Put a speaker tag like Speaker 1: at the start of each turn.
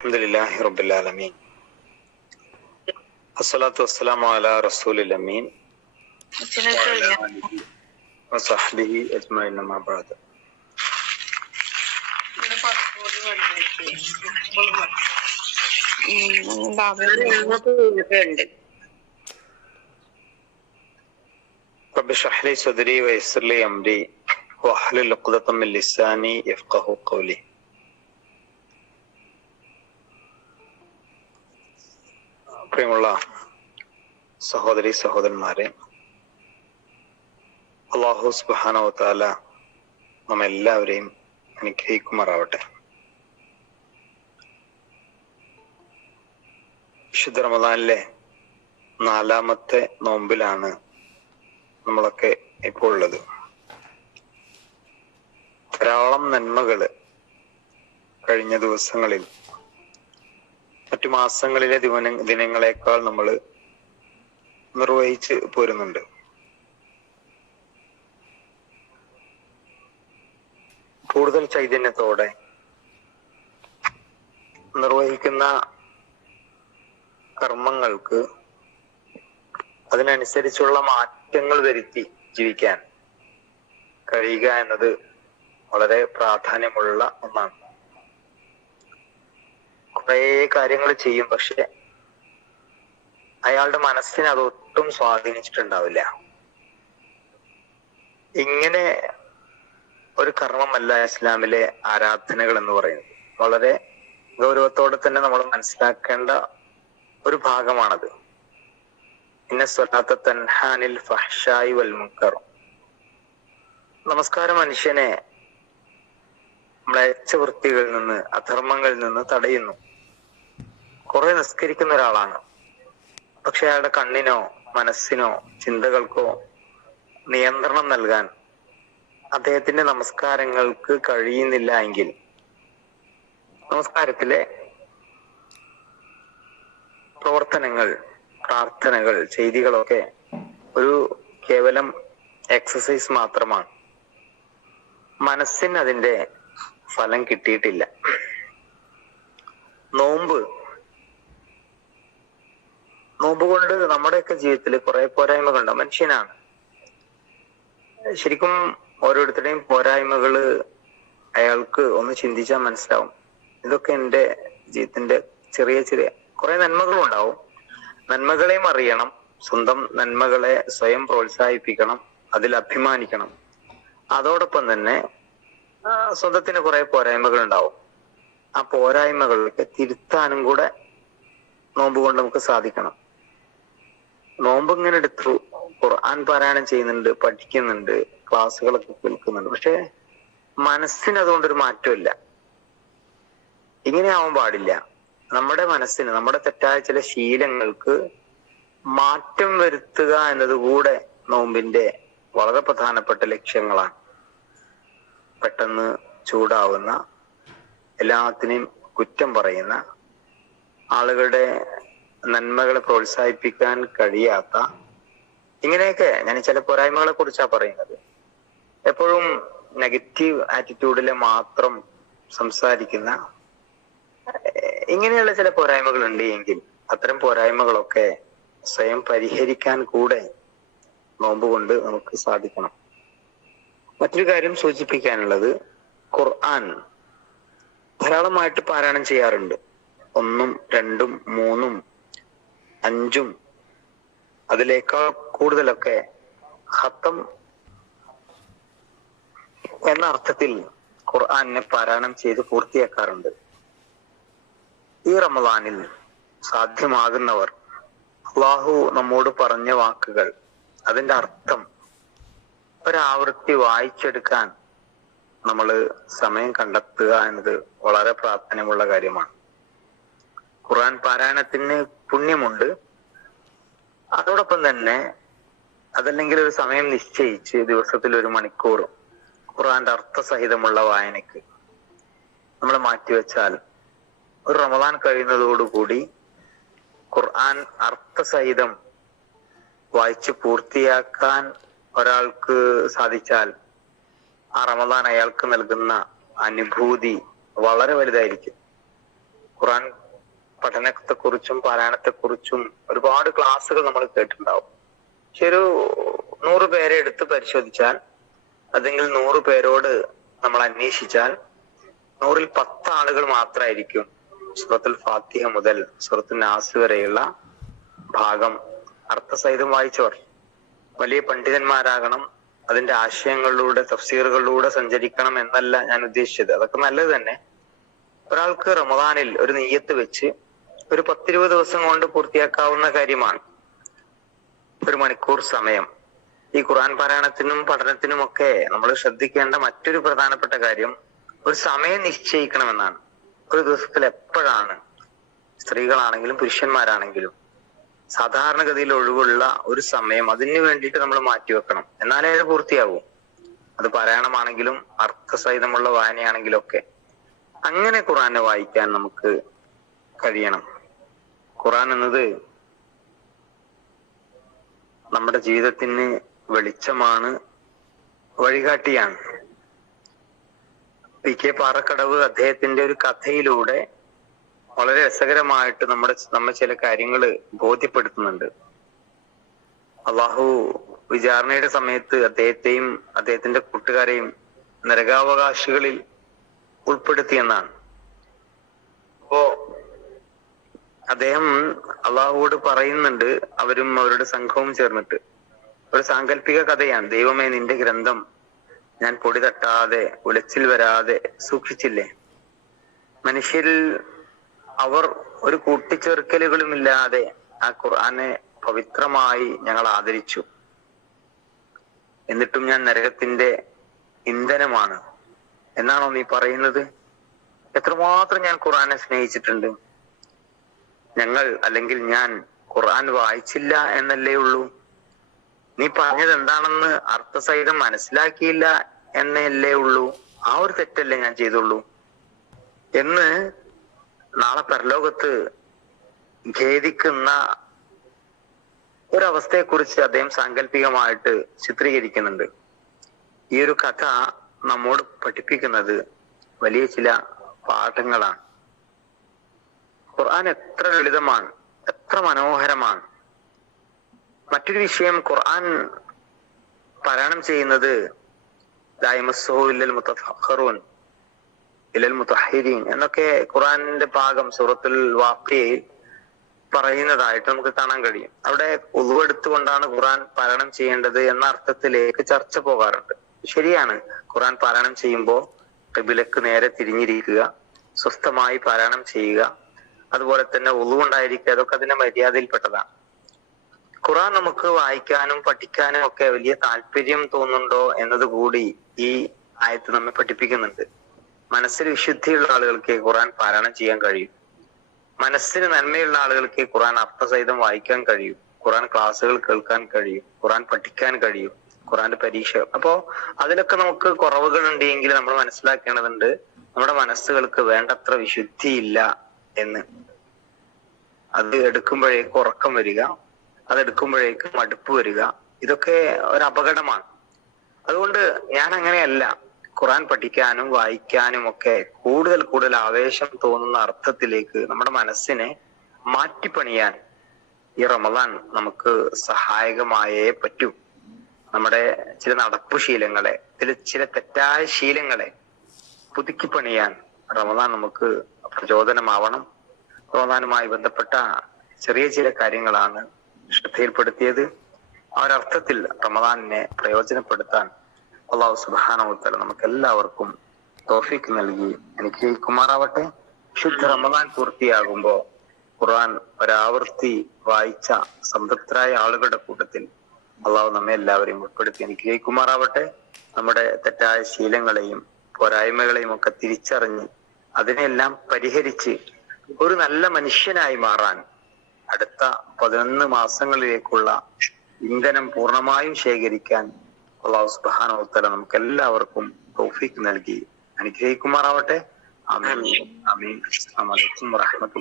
Speaker 1: الحمد لله رب العالمين. الصلاة والسلام على رسول الأمين. وصحبه أجمعين ما بعد. رب اشرح لي صدري ويسر لي أمري. وأحلل عقدة من لساني يفقه قولي. പ്രിയമുള്ള സഹോദരി സഹോദരന്മാരെ അള്ളാഹു സുബാനവത്താല നമ്മെല്ലാവരെയും അനുഗ്രഹിക്കുമാറാവട്ടെ. വിശുദ്ധ റമദാനിലെ നാലാമത്തെ നോമ്പിലാണ് നമ്മളൊക്കെ ഇപ്പോൾ ഉള്ളത്. ധാരാളം നന്മകൾ കഴിഞ്ഞ ദിവസങ്ങളിൽ മറ്റു മാസങ്ങളിലെ ദിവന ദിനങ്ങളെക്കാൾ നമ്മൾ നിർവഹിച്ച് പോരുന്നുണ്ട്. കൂടുതൽ ചൈതന്യത്തോടെ നിർവഹിക്കുന്ന കർമ്മങ്ങൾക്ക് അതിനനുസരിച്ചുള്ള മാറ്റങ്ങൾ വരുത്തി ജീവിക്കാൻ കഴിയുക എന്നത് വളരെ പ്രാധാന്യമുള്ള ഒന്നാണ്. കുറെ കാര്യങ്ങൾ ചെയ്യും പക്ഷെ അയാളുടെ മനസ്സിനെ അതൊട്ടും സ്വാധീനിച്ചിട്ടുണ്ടാവില്ല. ഇങ്ങനെ ഒരു കർമ്മമല്ല ഇസ്ലാമിലെ ആരാധനകൾ എന്ന് പറയുന്നത്. വളരെ ഗൗരവത്തോടെ തന്നെ നമ്മൾ മനസ്സിലാക്കേണ്ട ഒരു ഭാഗമാണത്. ഇന്ന സ്വലാത്ത തൻഹാനിൽ ഫഹ്ഷായി വൽ മുങ്കർ നമസ്കാരം മനുഷ്യനെ നമ്മളെ വൃത്തികളിൽ നിന്ന് അധർമ്മങ്ങളിൽ നിന്ന് തടയുന്നു. കുറെ നിസ്കരിക്കുന്ന ഒരാളാണ്. പക്ഷെ അയാളുടെ കണ്ണിനോ മനസ്സിനോ ചിന്തകൾക്കോ നിയന്ത്രണം നൽകാൻ അദ്ദേഹത്തിന്റെ നമസ്കാരങ്ങൾക്ക് കഴിയുന്നില്ല എങ്കിൽ നമസ്കാരത്തിലെ പ്രവർത്തനങ്ങൾ പ്രാർത്ഥനകൾ ചെയ്തികളൊക്കെ ഒരു കേവലം എക്സസൈസ് മാത്രമാണ്. മനസ്സിന് അതിന്റെ ഫലം കിട്ടിയിട്ടില്ല. നോമ്പ് നോമ്പ് കൊണ്ട് നമ്മുടെയൊക്കെ ജീവിതത്തിൽ കുറെ പോരായ്മകളുണ്ട്. മനുഷ്യനാണ്. ശരിക്കും ഓരോരുത്തരുടെയും പോരായ്മകൾ അയാൾക്ക് ഒന്ന് ചിന്തിച്ചാൽ മനസ്സിലാവും. ഇതൊക്കെ എന്റെ ജീവിതത്തിന്റെ ചെറിയ ചെറിയ കുറെ നന്മകളും ഉണ്ടാവും. നന്മകളെയും അറിയണം. സ്വന്തം നന്മകളെ സ്വയം പ്രോത്സാഹിപ്പിക്കണം. അതിൽ അഭിമാനിക്കണം. അതോടൊപ്പം തന്നെ സ്വന്തത്തിന് കുറെ പോരായ്മകൾ ഉണ്ടാവും. ആ പോരായ്മകളൊക്കെ തിരുത്താനും കൂടെ നോമ്പ് കൊണ്ട് നമുക്ക് സാധിക്കണം. നോമ്പ് ഇങ്ങനെ എടുത്തു ഖുർആൻ പാരായണം ചെയ്യുന്നുണ്ട് പഠിക്കുന്നുണ്ട് ക്ലാസ്സുകളൊക്കെ കേൾക്കുന്നുണ്ട്. പക്ഷെ മനസ്സിന് അതുകൊണ്ടൊരു മാറ്റമില്ല. ഇങ്ങനെ ആവാൻ പാടില്ല. നമ്മുടെ മനസ്സിന് നമ്മുടെ തെറ്റായ ചില ശീലങ്ങൾക്ക് മാറ്റം വരുത്തുക എന്നത് കൂടെ നോമ്പിന്റെ വളരെ പ്രധാനപ്പെട്ട ലക്ഷ്യങ്ങളാണ്. പെട്ടെന്ന് ചൂടാവുന്ന എല്ലാത്തിനെയും കുറ്റം പറയുന്ന ആളുകളുടെ നന്മകളെ പ്രോത്സാഹിപ്പിക്കാൻ കഴിയാത്ത ഇങ്ങനെയൊക്കെ ഞാൻ ചില പോരായ്മകളെ കുറിച്ചാണ് പറയുന്നത്. എപ്പോഴും നെഗറ്റീവ് ആറ്റിറ്റ്യൂഡിലെ മാത്രം സംസാരിക്കുന്ന ഇങ്ങനെയുള്ള ചില പോരായ്മകൾ ഉണ്ട് എങ്കിൽ അത്തരം പോരായ്മകളൊക്കെ സ്വയം പരിഹരിക്കാൻ കൂടെ നോമ്പ് കൊണ്ട് നമുക്ക് സാധിക്കണം. മറ്റൊരു കാര്യം സൂചിപ്പിക്കാനുള്ളത് ഖുർആൻ ധാരാളമായിട്ട് പാരായണം ചെയ്യാറുണ്ട്. ഒന്നും രണ്ടും മൂന്നും അഞ്ചും അതിലേക്കാൾ കൂടുതലൊക്കെ ഹത്തം എന്ന അർത്ഥത്തിൽ ഖുർആനെ പാരായണം ചെയ്ത് പൂർത്തിയാക്കാറുണ്ട്. ഈ റമദാനിൽ സാധ്യമാകുന്നവർ അള്ളാഹു നമ്മോട് പറഞ്ഞ വാക്കുകൾ അതിന്റെ അർത്ഥം ഒരാവൃത്തി വായിച്ചെടുക്കാൻ നമ്മൾ സമയം കണ്ടെത്തുക എന്നത് വളരെ പ്രാധാന്യമുള്ള കാര്യമാണ്. ഖുർആൻ പാരായണത്തിന് പുണ്യമുണ്ട്. അതോടൊപ്പം തന്നെ അതല്ലെങ്കിൽ ഒരു സമയം നിശ്ചയിച്ച് ദിവസത്തിൽ ഒരു മണിക്കൂർ ഖുർആന്റെ അർത്ഥസഹിതമുള്ള വായനയ്ക്ക് നമ്മൾ മാറ്റിവെച്ചാൽ ഒരു റമദാൻ കഴിയുന്നതോടുകൂടി ഖുർആൻ അർത്ഥസഹിതം വായിച്ച് പൂർത്തിയാക്കാൻ ഒരാൾക്ക് സാധിച്ചാൽ ആ റമദാൻ അയാൾക്ക് നൽകുന്ന അനുഭൂതി വളരെ വലുതായിരിക്കും. ഖുറാൻ പഠനത്തെക്കുറിച്ചും പാരായണത്തെക്കുറിച്ചും ഒരുപാട് ക്ലാസ്സുകൾ നമ്മൾ കേട്ടിട്ടുണ്ടാവും. പക്ഷെ ഒരു നൂറ് പേരെ എടുത്ത് പരിശോധിച്ചാൽ അല്ലെങ്കിൽ നൂറ് പേരോട് നമ്മൾ അന്വേഷിച്ചാൽ നൂറിൽ പത്ത് ആളുകൾ മാത്രമായിരിക്കും സൂറത്തുൽ ഫാത്തിഹ മുതൽ സൂറത്തുൽ നാസ് വരെയുള്ള ഭാഗം അർത്ഥസഹിതം വായിച്ചവർ. വലിയ പണ്ഡിതന്മാരാകണം അതിന്റെ ആശയങ്ങളിലൂടെ തഫ്സീറുകളിലൂടെ സഞ്ചരിക്കണം എന്നല്ല ഞാൻ ഉദ്ദേശിച്ചത്. അതൊക്കെ നല്ലത് തന്നെ. ഒരാൾക്ക് റമദാനിൽ ഒരു നെയ്യത്ത് വെച്ച് ഒരു പത്തിരുപത് ദിവസം കൊണ്ട് പൂർത്തിയാക്കാവുന്ന കാര്യമാണ്. ഒരു മണിക്കൂർ സമയം. ഈ ഖുർആൻ പാരായണത്തിനും പഠനത്തിനും ഒക്കെ നമ്മൾ ശ്രദ്ധിക്കേണ്ട മറ്റൊരു പ്രധാനപ്പെട്ട കാര്യം ഒരു സമയം നിശ്ചയിക്കണമെന്നാണ്. ഒരു ദിവസത്തിൽ എപ്പോഴാണ് സ്ത്രീകളാണെങ്കിലും പുരുഷന്മാരാണെങ്കിലും സാധാരണഗതിയിൽ ഒഴിവുള്ള ഒരു സമയം അതിന് വേണ്ടിയിട്ട് നമ്മൾ മാറ്റിവെക്കണം എന്നാലേ അത് പൂർത്തിയാകും അത് പാരായണമാണെങ്കിലും അർത്ഥസഹിതമുള്ള വായനയാണെങ്കിലും ഒക്കെ അങ്ങനെ ഖുറാനെ വായിക്കാൻ നമുക്ക് കഴിയണം. ഖുറാൻ എന്നത് നമ്മുടെ ജീവിതത്തിന് വെളിച്ചമാണ് വഴികാട്ടിയാണ്. പി കെ പാറക്കടവ് അദ്ദേഹത്തിന്റെ ഒരു കഥയിലൂടെ വളരെ രസകരമായിട്ട് നമ്മുടെ നമ്മെ ചില കാര്യങ്ങൾ ബോധ്യപ്പെടുത്തുന്നുണ്ട്. അള്ളാഹു വിചാരണയുടെ സമയത്ത് അദ്ദേഹത്തെയും അദ്ദേഹത്തിന്റെ കൂട്ടുകാരെയും നരകാവകാശികളിൽ ഉൾപ്പെടുത്തിയെന്നാണ് അപ്പോ അദ്ദേഹം അള്ളാഹുവോട് പറയുന്നുണ്ട് അവരും അവരുടെ സംഘവും ചേർന്നിട്ട്. ഒരു സാങ്കല്പിക കഥയാണ്. ദൈവമേ നിന്റെ ഗ്രന്ഥം ഞാൻ പൊടി തട്ടാതെ ഉലച്ചിൽ വരാതെ സൂക്ഷിച്ചില്ലേ? മനുഷ്യരിൽ അവർ ഒരു കൂട്ടിച്ചേർക്കലുകളും ഇല്ലാതെ ആ ഖുർആനെ പവിത്രമായി ഞങ്ങൾ ആദരിച്ചു. എന്നിട്ടും ഞാൻ നരകത്തിന്റെ ഇന്ധനമാണ്. എന്നാണോ നീ പറയുന്നത്? എത്രമാത്രം ഞാൻ ഖുർആനെ സ്നേഹിച്ചിട്ടുണ്ട്. ഞങ്ങൾ അല്ലെങ്കിൽ ഞാൻ ഖുർആൻ വായിച്ചില്ല എന്നല്ലേ ഉള്ളൂ? നീ പറഞ്ഞത് എന്താണെന്ന് അർത്ഥസഹിതം മനസ്സിലാക്കിയില്ല എന്നല്ലേ ഉള്ളൂ? ആ ഒരു തെറ്റല്ലേ ഞാൻ ചെയ്തുള്ളൂ. എന്ന് നാളെ പരലോകത്ത് ഖേദിക്കുന്ന ഒരവസ്ഥയെക്കുറിച്ച് അദ്ദേഹം സാങ്കല്പികമായിട്ട് ചിത്രീകരിക്കുന്നുണ്ട്. ഈ ഒരു കഥ നമ്മോട് പഠിപ്പിക്കുന്നത് വലിയ ചില പാഠങ്ങളാണ്. ഖുർആൻ എത്ര ലളിതമാണ് എത്ര മനോഹരമാണ്. മറ്റൊരു വിഷയം ഖുർആൻ പാരായണം ചെയ്യുന്നത് ഇലൽ എന്നൊക്കെ ഖുറാന്റെ ഭാഗം സൂറത്തുൽ വാഖിയയിൽ പറയുന്നതായിട്ട് നമുക്ക് കാണാൻ കഴിയും. അവിടെ ഉൾവെടുത്തുകൊണ്ടാണ് ഖുറാൻ പാരായണം ചെയ്യേണ്ടത് എന്ന അർത്ഥത്തിലേക്ക് ചർച്ച പോകാറുണ്ട്. ശരിയാണ് ഖുറാൻ പാരായണം ചെയ്യുമ്പോൾ കബിലക്ക് നേരെ തിരിഞ്ഞിരിക്കുക സ്വസ്ഥമായി പാരായണം ചെയ്യുക അതുപോലെ തന്നെ ഉളുവുണ്ടായിരിക്കുക അതൊക്കെ അതിന്റെ മര്യാദയിൽപ്പെട്ടതാണ്. ഖുറാൻ നമുക്ക് വായിക്കാനും പഠിക്കാനും ഒക്കെ വലിയ താല്പര്യം തോന്നുന്നുണ്ടോ എന്നത് കൂടി ഈ ആയത്ത് നമ്മെ പഠിപ്പിക്കുന്നുണ്ട്. മനസ്സിൽ വിശുദ്ധിയുള്ള ആളുകൾക്ക് ഖുറാൻ പാരായണം ചെയ്യാൻ കഴിയും. മനസ്സിന് നന്മയുള്ള ആളുകൾക്ക് ഖുറാൻ അർത്ഥസഹിതം വായിക്കാൻ കഴിയും. ഖുറാൻ ക്ലാസ്സുകൾ കേൾക്കാൻ കഴിയും. ഖുറാൻ പഠിക്കാൻ കഴിയും. ഖുറാന്റെ പരീക്ഷ. അപ്പോ അതിലൊക്കെ നമുക്ക് കുറവുകൾ ഉണ്ടെങ്കിൽ നമ്മൾ മനസ്സിലാക്കേണ്ടതുണ്ട് നമ്മുടെ മനസ്സുകൾക്ക് വേണ്ടത്ര വിശുദ്ധിയില്ല എന്ന്. അത് എടുക്കുമ്പോഴേക്ക് ഉറക്കം വരിക അത് എടുക്കുമ്പോഴേക്ക് മടുപ്പ് വരിക ഇതൊക്കെ ഒരു അപകടമാണ്. അതുകൊണ്ട് ഞാൻ അങ്ങനെയല്ല ഖുറാൻ പഠിക്കാനും വായിക്കാനും ഒക്കെ കൂടുതൽ കൂടുതൽ ആവേശം തോന്നുന്ന അർത്ഥത്തിലേക്ക് നമ്മുടെ മനസ്സിനെ മാറ്റിപ്പണിയാൻ ഈ റമദാൻ നമുക്ക് സഹായകമായേ പറ്റൂ. നമ്മുടെ ചില നടപ്പു ശീലങ്ങളെ ചില ചില തെറ്റായ ശീലങ്ങളെ പുതുക്കി പണിയാൻ റമദാൻ നമുക്ക് പ്രചോദനമാവണം. റമദാനുമായി ബന്ധപ്പെട്ട ചെറിയ ചില കാര്യങ്ങളാണ് ശ്രദ്ധയിൽപ്പെടുത്തിയത്. ആ ഒരർത്ഥത്തിൽ റമദാനിനെ പ്രയോജനപ്പെടുത്താൻ അള്ളാഹു സുബാനോത്തല നമുക്ക് എല്ലാവർക്കും തോഫിക്ക് നൽകി എനിക്ക് കുമാറാവട്ടെ ശുദ്ധ റമദാൻ പൂർത്തിയാകുമ്പോ ഖുർആൻ ഒരാവർത്തി വായിച്ച സംതൃപ്തരായ ആളുകളുടെ കൂട്ടത്തിൽ അള്ളാഹു നമ്മെ എല്ലാവരെയും ഉൾപ്പെടുത്തി എനിക്ക് കുമാറാവട്ടെ നമ്മുടെ തെറ്റായ ശീലങ്ങളെയും പോരായ്മകളെയും ഒക്കെ തിരിച്ചറിഞ്ഞ് അതിനെല്ലാം പരിഹരിച്ച് ഒരു നല്ല മനുഷ്യനായി മാറാൻ അടുത്ത പതിനൊന്ന് മാസങ്ങളിലേക്കുള്ള ഇന്ധനം പൂർണമായും ശേഖരിക്കാൻ അള്ളാഹു സുബാനോത്തല നമുക്ക് എല്ലാവർക്കും തോഫിക്ക് നൽകി. അനുഗ്രഹിക്കുമാറാവട്ടെ. അമീൻ അമീൻ അസ്സാം വലൈക്കും വാബർക്കാത്തു